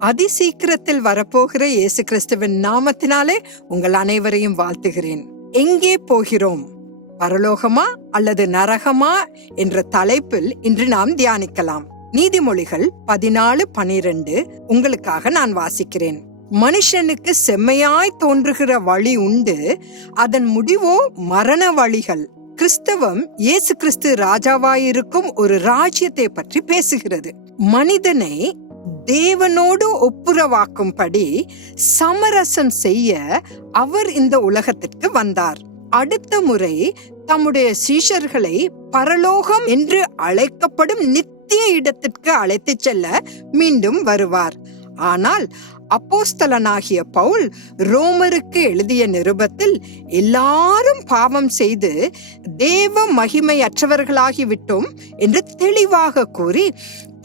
அதிசீக்கிரத்தில் வரப்போகிற இயேசு கிறிஸ்துவின் நாமத்தினாலே உங்கள் அனைவரையும் வாழ்த்துகிறேன். எங்கே போகிறோம்? பரலோகமா அல்லது நரகமா என்ற தலைப்பில் இன்று நாம் தியானிக்கலாம். நீதிமொழிகள் பதினாலு பனிரெண்டு. உங்களுக்காக நான் வாசிக்கிறேன். மனுஷனுக்கு செம்மையாய் தோன்றுகிற வழி உண்டு. அதன் முடிவோ மரண வழிகள். கிறிஸ்தவம் இயேசு கிறிஸ்து ராஜாவாயிருக்கும் ஒரு ராஜ்யத்தை பற்றி பேசுகிறது. மனிதனை தேவனோடு ஒப்புரவாக்கும்படி சமரசம் செய்ய அவர் இந்த உலகத்திற்கு வந்தார். அடுத்த முறை தம்முடைய சீஷர்களை பரலோகம் என்று அழைக்கப்படும் நித்திய இடத்திற்கு அழைத்துச் செல்ல மீண்டும் வருவார். ஆனால் அப்போஸ்தலனாகிய பவுல் ரோமருக்கு எழுதிய நிருபத்தில் எல்லாரும் பாவம் செய்து தேவ மகிமையற்றவர்களாகி விட்டோம் என்று தெளிவாக கூறி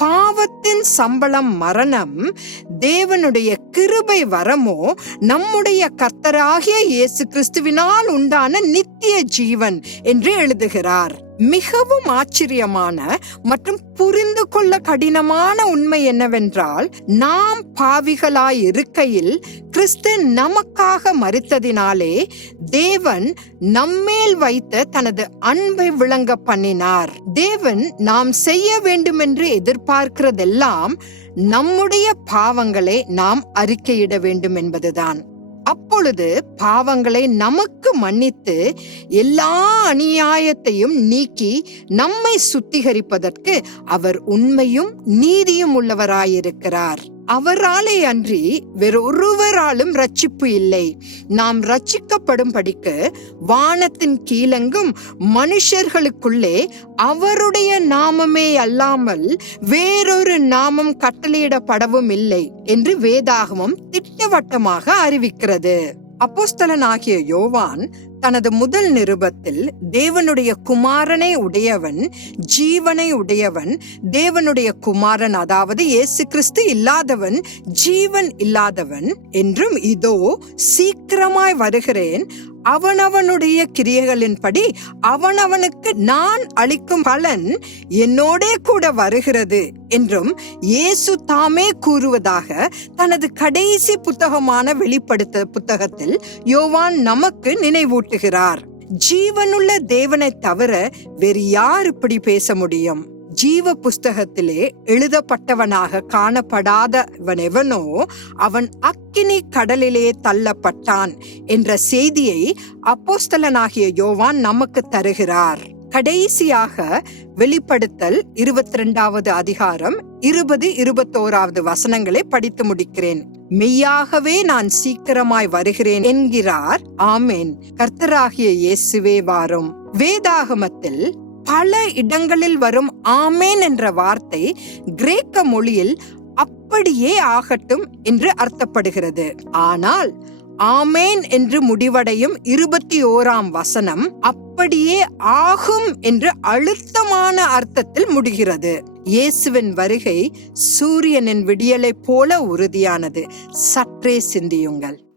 பாவத்தின் சம்பளம் மரணம் தேவனுடைய கிருபை வரமோ நம்முடைய கர்த்தராகிய இயேசு கிறிஸ்துவினால் உண்டான நித்திய ஜீவன் என்று எழுதுகிறார். மிகவும் ஆச்சரியமான மற்றும் புரிந்து கொள்ள கடினமான உண்மை என்னவென்றால் நாம் பாவிகளாய் இருக்கையில் கிறிஸ்து நமக்காக மறித்ததினாலே தேவன் நம்மேல் வைத்த தனது அன்பை விளங்க பண்ணினார். தேவன் நாம் செய்ய வேண்டுமென்று எதிர்பார்க்கிறதெல்லாம் நம்முடைய பாவங்களை நாம் அறிக்கையிட வேண்டும் என்பதுதான் அப்பொழுது பாவங்களை நமக்கு மன்னித்து எல்லா அநியாயத்தையும் நீக்கி நம்மை சுத்திகரிப்பதற்கு அவர் உண்மையும் நீதியும் உள்ளவராயிருக்கிறார். அவராலே அன்றி வேறொருவராலும் ரட்சிப்பு இல்லை. நாம் ரட்சிக்கப்படும் படிக்கு வானத்தின் கீழெங்கும் மனுஷர்களுக்குள்ளே அவருடைய நாமமே அல்லாமல் வேறொரு நாமம் கட்டளையிடப்படவும் இல்லை என்று வேதாகமம் திட்டவட்டமாக அறிவிக்கிறது. அப்போஸ்தலனாகிய யோவான் தனது முதல் நிருபத்தில் தேவனுடைய குமாரனை உடையவன் ஜீவனை உடையவன் தேவனுடைய குமாரன் அதாவது இயேசு கிறிஸ்து இல்லாதவன் ஜீவன் இல்லாதவன் என்றும் இதோ சீக்கிரமாய் வருகிறேன். அவனவனுடைய கிரியைகளின்படி அவனவனுக்கு நான் அளிக்கும் பலன் என்னோடே கூட வருகிறது என்றும் இயேசு தாமே கூறுவதாக தனது கடைசி புத்தகமான வெளிப்படுத்த புத்தகத்தில் யோவான் நமக்கு நினைவூட்டுகிறார் ஜீவனுள்ள தேவனை தவிர வேறு யார் இப்படி பேச முடியும்? ஜீவ புஸ்தகத்திலே எழுதப்பட்டவனாக காணப்படாதவன் எவனோ அவன் அக்கினி கடலிலே தள்ளப்பட்டான் என்ற செய்தியை அப்போஸ்தலனாகிய யோவான் நமக்கு தருகிறார். கடைசியாக வெளிப்படுத்தல் இருபத்தி ரெண்டாவது அதிகாரம் இருபது இருபத்தோராவது வசனங்களை படித்து முடிக்கிறேன். மெய்யாகவே நான் சீக்கிரமாய் வருகிறேன் என்கிறார். ஆமேன். கர்த்தராகிய இயேசுவே வாரும். வேதாகமத்தில் பல இடங்களில் வரும் ஆமேன் என்ற வார்த்தை கிரேக்க மொழியில் அப்படியே ஆகட்டும் என்று அர்த்தப்படுகிறது. ஆனால் ஆமேன் என்று முடிவடையும் இருபத்தி ஓராம் வசனம் அப்படியே ஆகும் என்று அழுத்தமான அர்த்தத்தில் முடிகிறது. இயேசுவின் வருகை சூரியனின் விடியலை போல உறுதியானது. சற்றே சிந்தியுங்கள்.